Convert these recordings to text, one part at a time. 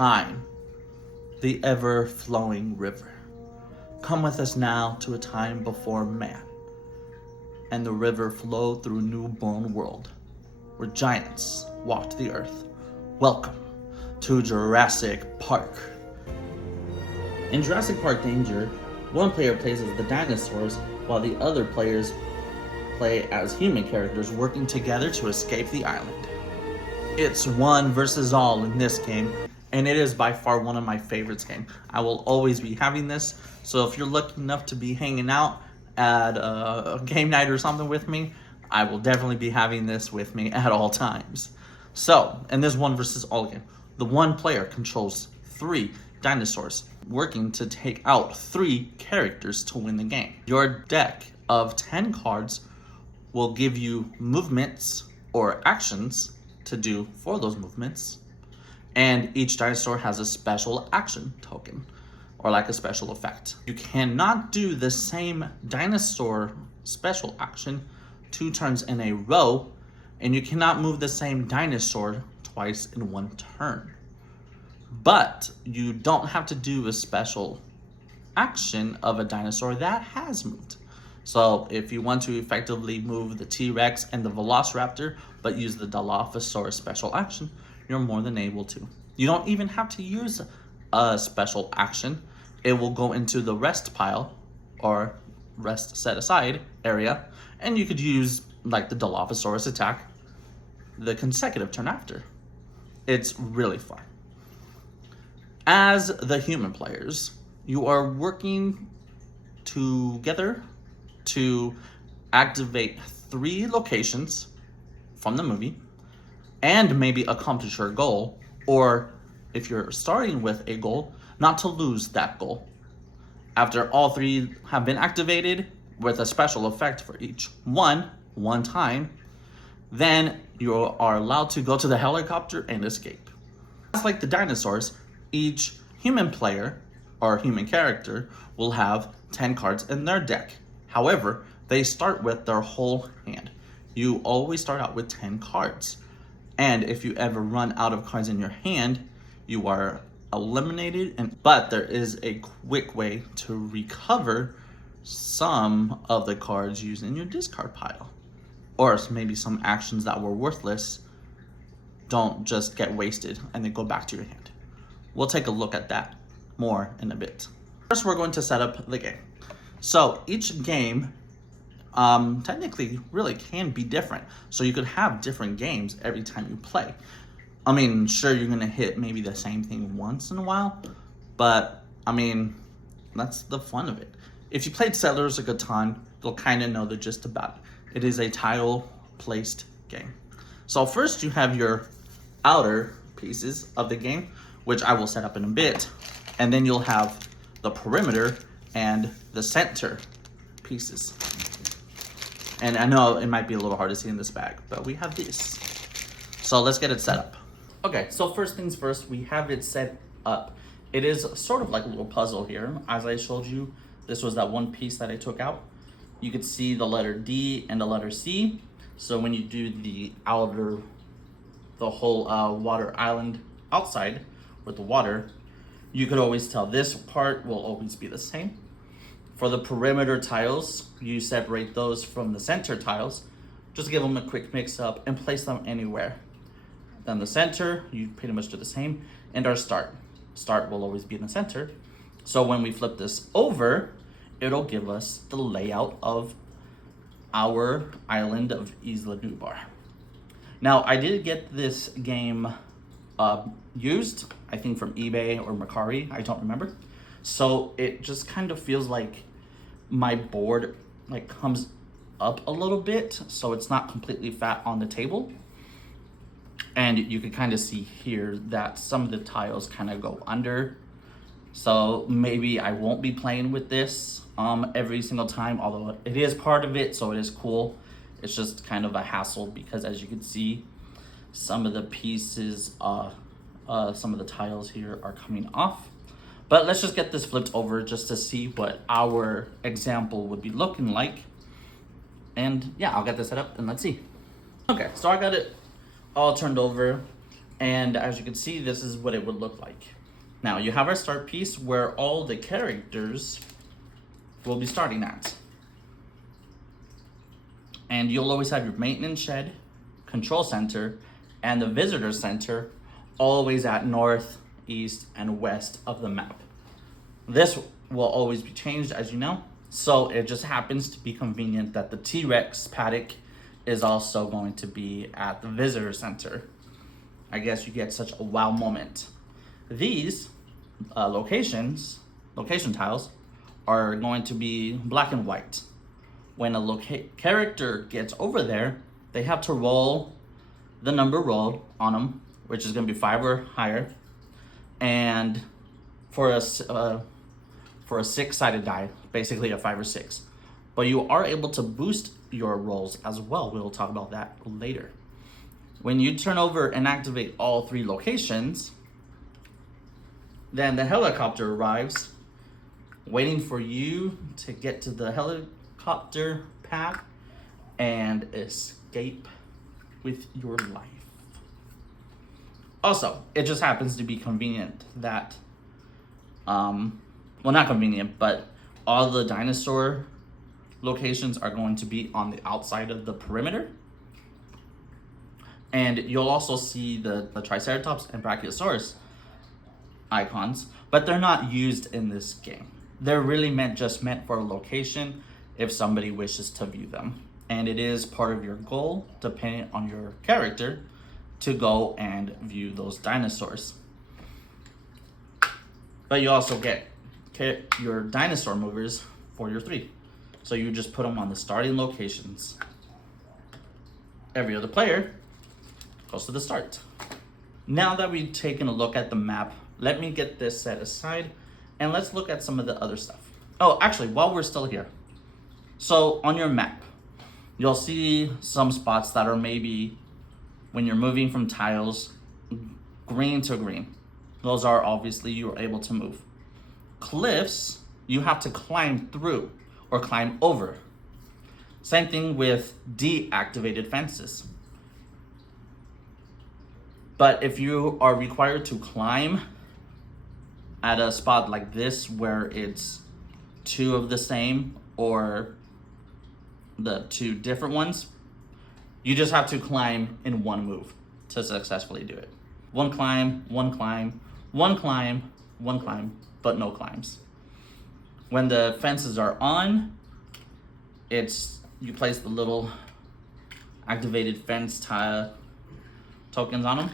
time, the ever-flowing river. Come with us now to a time before man, and the river flowed through a newborn world, where giants walked the earth. Welcome to Jurassic Park. In Jurassic Park Danger, one player plays as the dinosaurs, while the other players play as human characters working together to escape the island. It's one versus all in this game, and it is by far one of my favorites game. I will always be having this, so if you're lucky enough to be hanging out at a game night or something with me, I will definitely be having this with me at all times. So, in this one versus all game, the one player controls 3 dinosaurs, working to take out 3 characters to win the game. Your deck of 10 cards will give you movements or actions to do for those movements, and each dinosaur has a special action token or like a special effect. You cannot do the same dinosaur special action 2 turns in a row, and you cannot move the same dinosaur twice in 1 turn. But you don't have to do a special action of a dinosaur that has moved. So if you want to effectively move the T-Rex and the Velociraptor, but use the Dilophosaurus special action, you're more than able to. You don't even have to use a special action. It will go into the rest pile or rest set aside area, and you could use like the Dilophosaurus attack the consecutive turn after. It's really fun. As the human players, you are working together to activate 3 locations from the movie and maybe accomplish your goal, or if you're starting with a goal, not to lose that goal. After all 3 have been activated with a special effect for each one time, then you are allowed to go to the helicopter and escape. Just like the dinosaurs, each human player or human character will have 10 cards in their deck. However, they start with their whole hand. You always start out with 10 cards. And if you ever run out of cards in your hand, you are eliminated. But there is a quick way to recover some of the cards using your discard pile. Or maybe some actions that were worthless don't just get wasted and they go back to your hand. We'll take a look at that more in a bit. First, we're going to set up the game. So each game technically really can be different. So you could have different games every time you play. I mean, sure, you're gonna hit maybe the same thing once in a while, but I mean, that's the fun of it. If you played Settlers of Catan, you'll kind of know the gist about it. It is a tile-placed game. So first you have your outer pieces of the game, which I will set up in a bit, and then you'll have the perimeter and the center pieces. And I know it might be a little hard to see in this bag, but we have these. So let's get it set up. Okay, so first things first, we have it set up. It is sort of like a little puzzle here. As I showed you, this was that one piece that I took out. You could see the letter D and the letter C. So when you do the whole water island outside with the water, you could always tell this part will always be the same. For the perimeter tiles, you separate those from the center tiles. Just give them a quick mix up and place them anywhere. Then the center, you pretty much do the same. And our start. Start will always be in the center. So when we flip this over, it'll give us the layout of our island of Isla Nublar. Now, I did get this game used, I think from eBay or Mercari, I don't remember. So it just kind of feels like my board like comes up a little bit, so it's not completely fat on the table. And you can kind of see here that some of the tiles kind of go under. So maybe I won't be playing with this every single time, although it is part of it, so it is cool. It's just kind of a hassle because, as you can see, some of the pieces, some of the tiles here are coming off. But let's just get this flipped over just to see what our example would be looking like. And yeah, I'll get this set up and let's see. Okay, so I got it all turned over. And as you can see, this is what it would look like. Now you have our start piece where all the characters will be starting at. And you'll always have your maintenance shed, control center, and the visitor center always at north, east, and west of the map. This will always be changed, as you know. So it just happens to be convenient that the T-Rex paddock is also going to be at the visitor center. I guess you get such a wow moment. These location tiles are going to be black and white. When a character gets over there, they have to roll the number rolled on them, which is going to be 5 or higher, and for a 6-sided die, basically a 5 or 6. But you are able to boost your rolls as well. We'll talk about that later. When you turn over and activate all 3 locations, then the helicopter arrives, waiting for you to get to the helicopter pad and escape with your life. Also, it just happens to be convenient that, well, not convenient, but all the dinosaur locations are going to be on the outside of the perimeter. And you'll also see the Triceratops and Brachiosaurus icons, but they're not used in this game. They're really just meant for a location if somebody wishes to view them. And it is part of your goal, depending on your character, to go and view those dinosaurs. But you also get your dinosaur movers for your 3. So you just put them on the starting locations. Every other player goes to the start. Now that we've taken a look at the map, let me get this set aside and let's look at some of the other stuff. Oh, actually, while we're still here. So on your map, you'll see some spots that are maybe, when you're moving from tiles, green to green. Those are obviously you are able to move. Cliffs, you have to climb through or climb over. Same thing with deactivated fences. But if you are required to climb at a spot like this where it's 2 of the same or the 2 different ones, you just have to climb in 1 move to successfully do it. 1 climb, 1 climb, 1 climb, 1 climb, but no climbs. When the fences are on, you place the little activated fence tile tokens on them,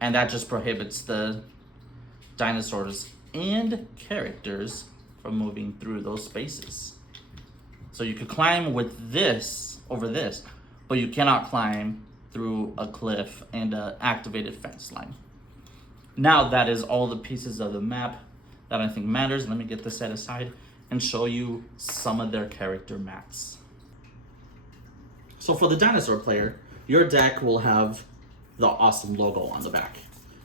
and that just prohibits the dinosaurs and characters from moving through those spaces. So you could climb with this over this, but you cannot climb through a cliff and an activated fence line. Now that is all the pieces of the map that I think matters. Let me get this set aside and show you some of their character mats. So for the dinosaur player, your deck will have the awesome logo on the back.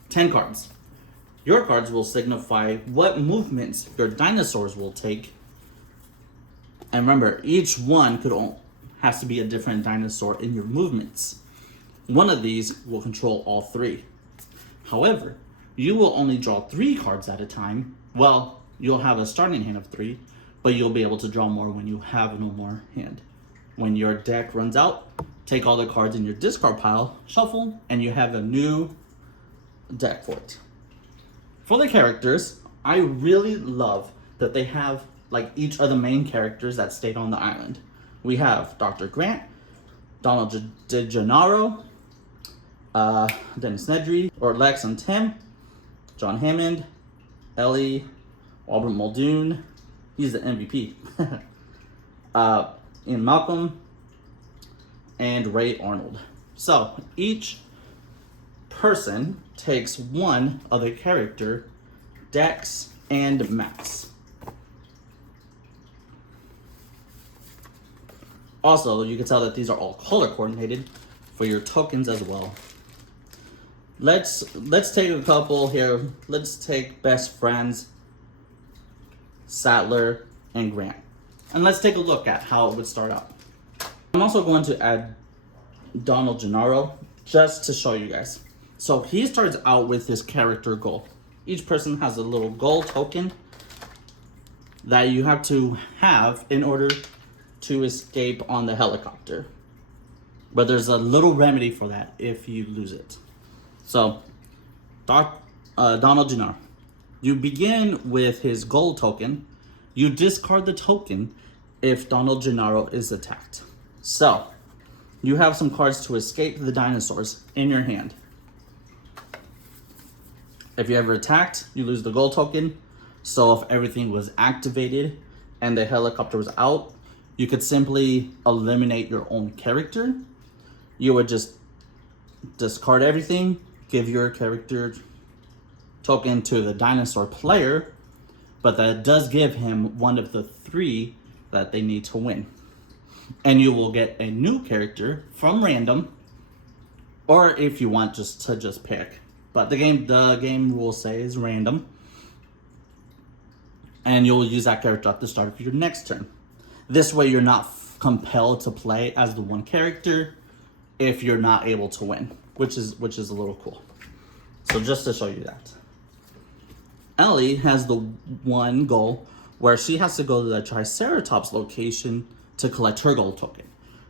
10 cards. Your cards will signify what movements your dinosaurs will take. And remember, each one has to be a different dinosaur in your movements. One of these will control all 3. However, you will only draw 3 cards at a time. Well, you'll have a starting hand of 3, but you'll be able to draw more when you have no more hand. When your deck runs out, take all the cards in your discard pile, shuffle, and you have a new deck for it. For the characters, I really love that they have like each of the main characters that stayed on the island. We have Dr. Grant, Donald DeGennaro, Dennis Nedry, or Lex and Tim, John Hammond, Ellie, Albert Muldoon, he's the MVP, Ian Malcolm, and Ray Arnold. So each person takes 1 other character, decks, and mats. Also, you can tell that these are all color coordinated for your tokens as well. Let's take a couple here. Let's take Best Friends, Sattler, and Grant. And let's take a look at how it would start out. I'm also going to add Donald Gennaro just to show you guys. So he starts out with his character goal. Each person has a little goal token that you have to have in order to escape on the helicopter. But there's a little remedy for that if you lose it. So, Donald Jr., you begin with his goal token. You discard the token if Donald Gennaro is attacked. So, you have some cards to escape the dinosaurs in your hand. If you're ever attacked, you lose the gold token. So if everything was activated and the helicopter was out, you could simply eliminate your own character. You would just discard everything, give your character token to the dinosaur player, but that does give him one of the 3 that they need to win. And you will get a new character from random, or if you want just pick. But the game rule say is random. And you'll use that character at the start of your next turn. This way you're not compelled to play as the one character if you're not able to win, which is a little cool. So just to show you that. Ellie has the one goal where she has to go to the Triceratops location to collect her gold token.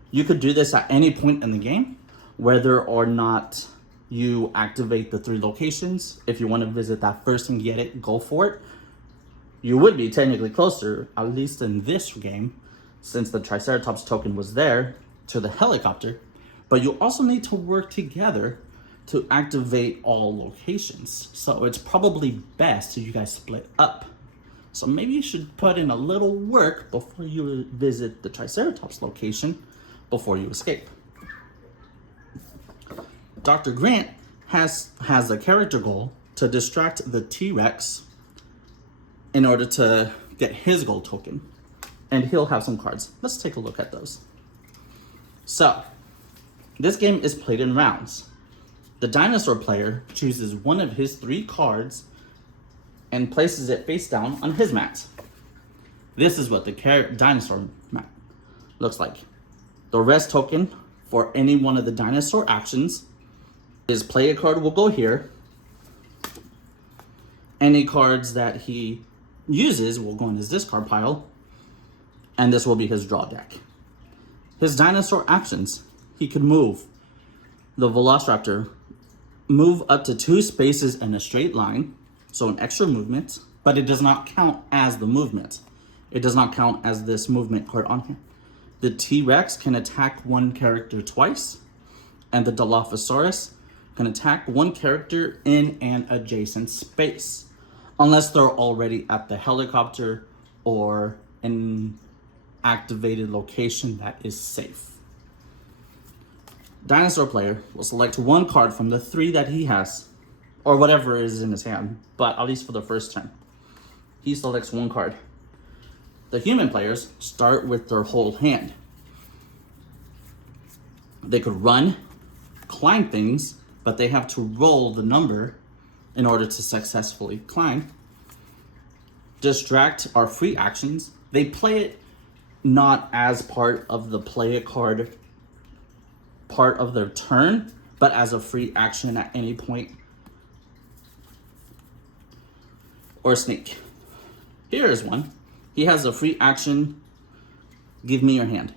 You could do this at any point in the game, whether or not you activate the 3 locations. If you want to visit that first and get it, go for it. You would be technically closer, at least in this game, since the Triceratops token was there, to the helicopter. But you also need to work together to activate all locations. So it's probably best if you guys split up. So maybe you should put in a little work before you visit the Triceratops location, before you escape. Dr. Grant has a character goal to distract the T-Rex in order to get his gold token. And he'll have some cards. Let's take a look at those. So, this game is played in rounds. The dinosaur player chooses one of his 3 cards and places it face down on his mat. This is what the dinosaur mat looks like. The rest token for any one of the dinosaur actions is play a card will go here. Any cards that he uses will go in his discard pile, and this will be his draw deck. His dinosaur actions, he could move the Velociraptor, move up to 2 spaces in a straight line, so an extra movement, but it does not count as the movement. It does not count as this movement card on here. The T-Rex can attack one character twice, and the Dilophosaurus can attack one character in an adjacent space, unless they're already at the helicopter or an activated location that is safe. Dinosaur player will select one card from the 3 that he has, or whatever is in his hand, but at least for the first turn. He selects one card. The human players start with their whole hand. They could run, climb things, but they have to roll the number in order to successfully climb. Distract are free actions. They play it not as part of the play a card part of their turn, but as a free action at any point. Or sneak. Here is one. He has a free action, give me your hand.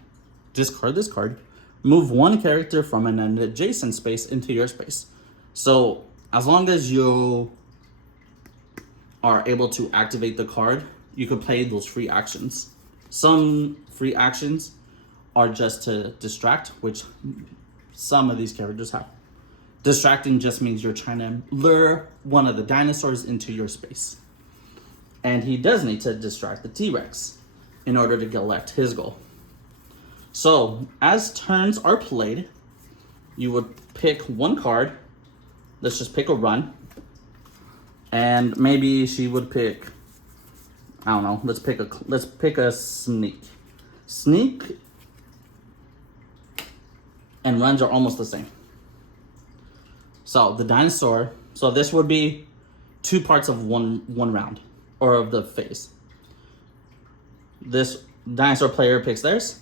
Discard this card. Move one character from an adjacent space into your space. So as long as you are able to activate the card, you could play those free actions. Some free actions are just to distract, which some of these characters have. Distracting just means you're trying to lure one of the dinosaurs into your space. And he does need to distract the T-Rex in order to collect his goal. So, as turns are played, you would pick one card. Let's just pick a run. And maybe she would pick, I don't know, let's pick a sneak. Sneak and runs are almost the same. So the dinosaur, so this would be 2 parts of one round, or of the phase. This dinosaur player picks theirs,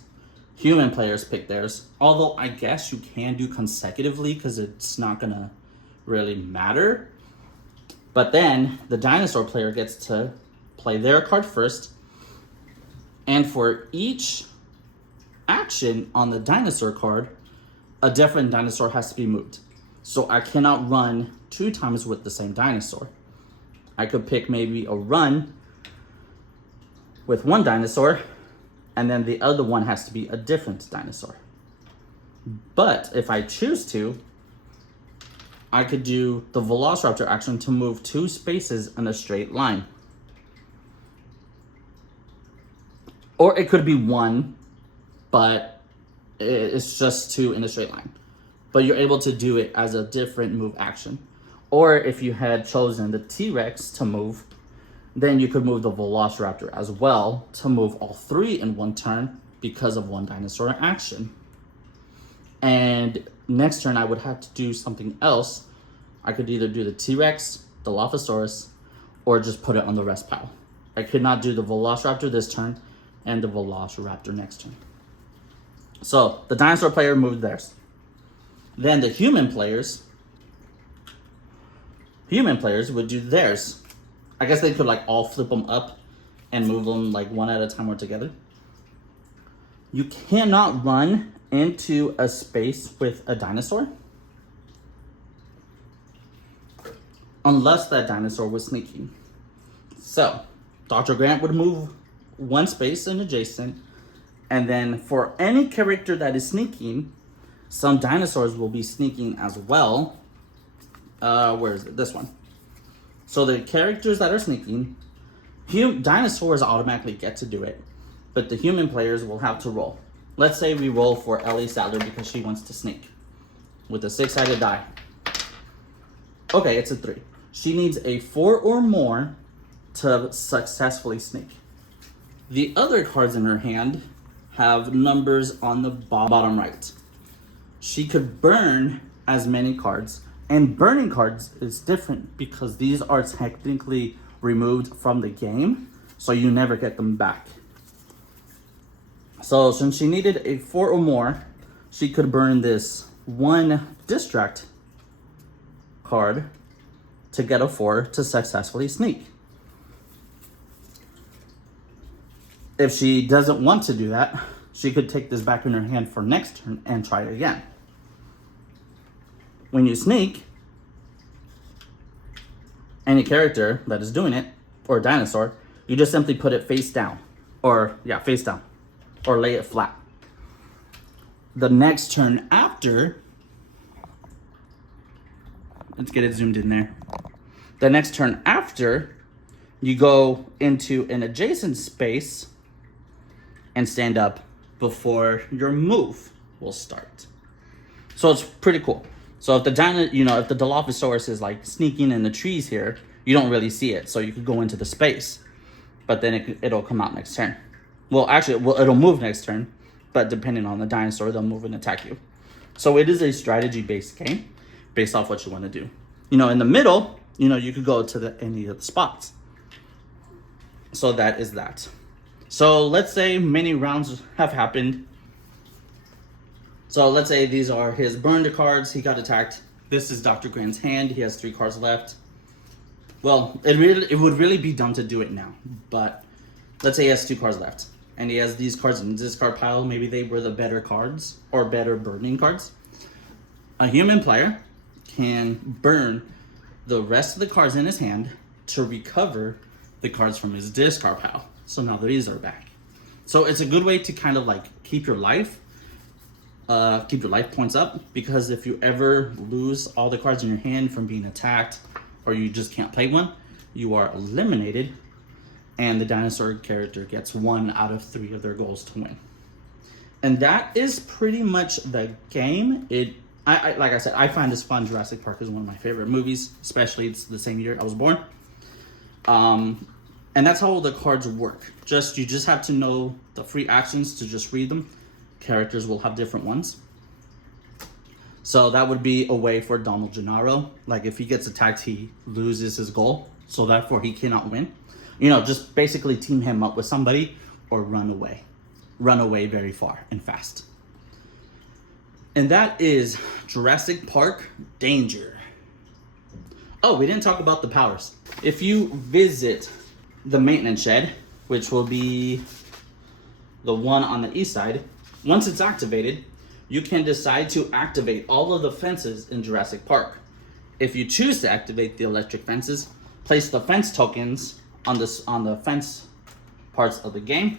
human players pick theirs. Although I guess you can do consecutively because it's not gonna really matter. But then the dinosaur player gets to play their card first. And for each action on the dinosaur card, a different dinosaur has to be moved. So I cannot run 2 times with the same dinosaur. I could pick maybe a run with one dinosaur, and then the other one has to be a different dinosaur. But if I choose to, I could do the Velociraptor action to move 2 spaces in a straight line. Or it could be 1, but it's just 2 in a straight line. But you're able to do it as a different move action. Or if you had chosen the T-Rex to move, then you could move the Velociraptor as well to move all 3 in one turn because of one dinosaur action. And next turn I would have to do something else. I could either do the T-Rex, the Dilophosaurus, or just put it on the rest pile. I could not do the Velociraptor this turn and the Velociraptor next turn. So the dinosaur player moved theirs. Then the human players would do theirs. I guess they could like all flip them up and move them like one at a time or together. You cannot run into a space with a dinosaur unless that dinosaur was sneaking. So Dr. Grant would move 1 space in adjacent, and then for any character that is sneaking, some dinosaurs will be sneaking as well. Where is it? This one. So the characters that are sneaking, dinosaurs automatically get to do it, but the human players will have to roll. Let's say we roll for Ellie Sadler because she wants to sneak with a 6-sided die. Okay, it's a 3. She needs a 4 or more to successfully sneak. The other cards in her hand have numbers on the bottom right. She could burn as many cards, and burning cards is different because these are technically removed from the game, so you never get them back. So since she needed a 4 or more, she could burn this 1 distract card to get a 4 to successfully sneak. If she doesn't want to do that, she could take this back in her hand for next turn and try it again. When you sneak, any character that is doing it, or a dinosaur, you just simply put it face down. Or lay it flat. The next turn after, let's get it zoomed in there. The next turn after, you go into an adjacent space and stand up before your move will start. So it's pretty cool. So if the if the Dilophosaurus is like sneaking in the trees here, you don't really see it. So you could go into the space, but then it'll come out next turn. Well, actually, it'll move next turn, but depending on the dinosaur, they'll move and attack you. So it is a strategy-based game based off what you want to do. In the middle, you could go to any of the spots. So that is that. So let's say many rounds have happened. So let's say these are his burned cards. He got attacked. This is Dr. Grant's hand. He has 3 cards left. Well, it would really be dumb to do it now, but let's say he has 2 cards left. And he has these cards in this card pile. Maybe they were the better cards or better burning cards. A human player can burn the rest of the cards in his hand to recover the cards from his discard pile. So now these are back. So it's a good way to kind of like keep your life points up, because if you ever lose all the cards in your hand from being attacked, or you just can't play one, you are eliminated, and the dinosaur character gets 1 out of 3 of their goals to win. And that is pretty much the game. Like I said, I find this fun. Jurassic Park is one of my favorite movies, especially it's the same year I was born. And that's how the cards work. You just have to know the free actions to just read them. Characters will have different ones. So that would be a way for Donald Gennaro. Like if he gets attacked, he loses his goal. So therefore he cannot win. Just basically team him up with somebody or run away. Run away very far and fast. And that is Jurassic Park Danger. Oh, we didn't talk about the powers. If you visit the maintenance shed, which will be the one on the east side, once it's activated, you can decide to activate all of the fences in Jurassic Park. If you choose to activate the electric fences, place the fence tokens on the fence parts of the game.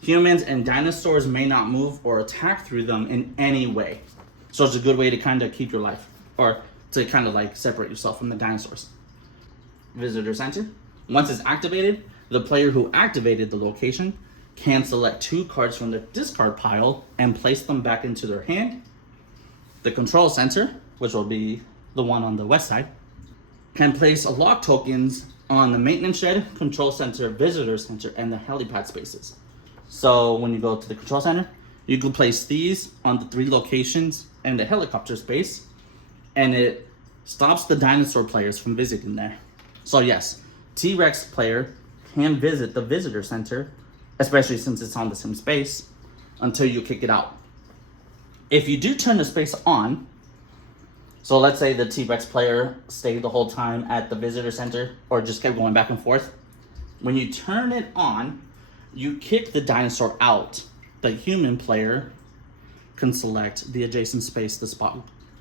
Humans and dinosaurs may not move or attack through them in any way. So it's a good way to kind of keep your life, or to kind of like separate yourself from the dinosaurs. Visitor Center. Once it's activated, the player who activated the location can select 2 cards from the discard pile and place them back into their hand. The Control Center, which will be the one on the west side, can place a lock tokens on the Maintenance Shed, Control Center, Visitor Center, and the helipad spaces. So when you go to the Control Center, you can place these on the 3 locations and the helicopter space, and it stops the dinosaur players from visiting there. So yes, T-Rex player can visit the Visitor Center, especially since it's on the same space, until you kick it out. If you do turn the space on, so let's say the T-Rex player stayed the whole time at the Visitor Center or just kept going back and forth, when you turn it on, you kick the dinosaur out. The human player can select the adjacent space the spot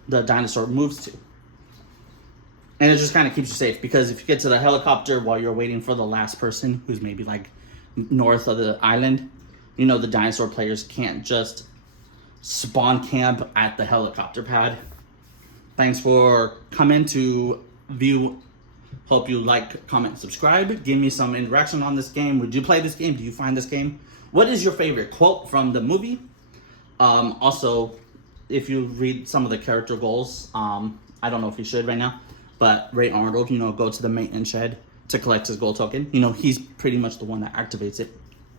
the dinosaur moves to. And it just kind of keeps you safe, because if you get to the helicopter while you're waiting for the last person who's maybe like north of the island, you know, the dinosaur players can't just spawn camp at the helicopter pad. Thanks for coming to view. Hope you like, comment, subscribe. Give me some interaction on this game. Would you play this game? Do you find this game? What is your favorite quote from the movie? Also, if you read some of the character goals, I don't know if you should right now, but Ray Arnold, you know, go to the maintenance shed to collect his gold token. You know, he's pretty much the one that activates it.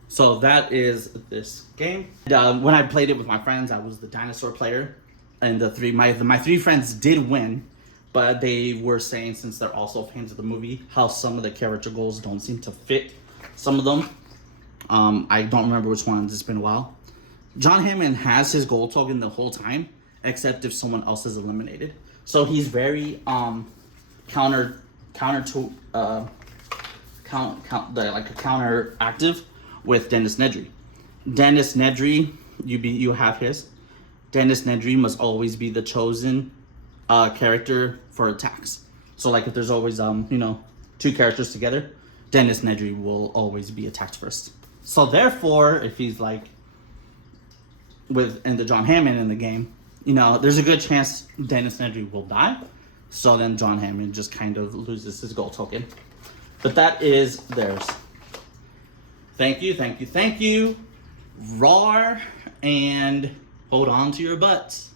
So that is this game. When I played it with my friends, I was the dinosaur player, and my 3 friends did win, but they were saying, since they're also fans of the movie, how some of the character goals don't seem to fit some of them. I don't remember which ones. It's been a while. John Hammond has his gold token the whole time, except if someone else is eliminated. So he's very counter active with Dennis Nedry. Dennis Nedry, you have his. Dennis Nedry must always be the chosen character for attacks. So like if there's always 2 characters together, Dennis Nedry will always be attacked first. So therefore, if he's like in the John Hammond in the game, you know, there's a good chance Dennis Nedry will die. So then John Hammond just kind of loses his gold token. But that is theirs. Thank you, thank you, thank you. Roar, and hold on to your butts.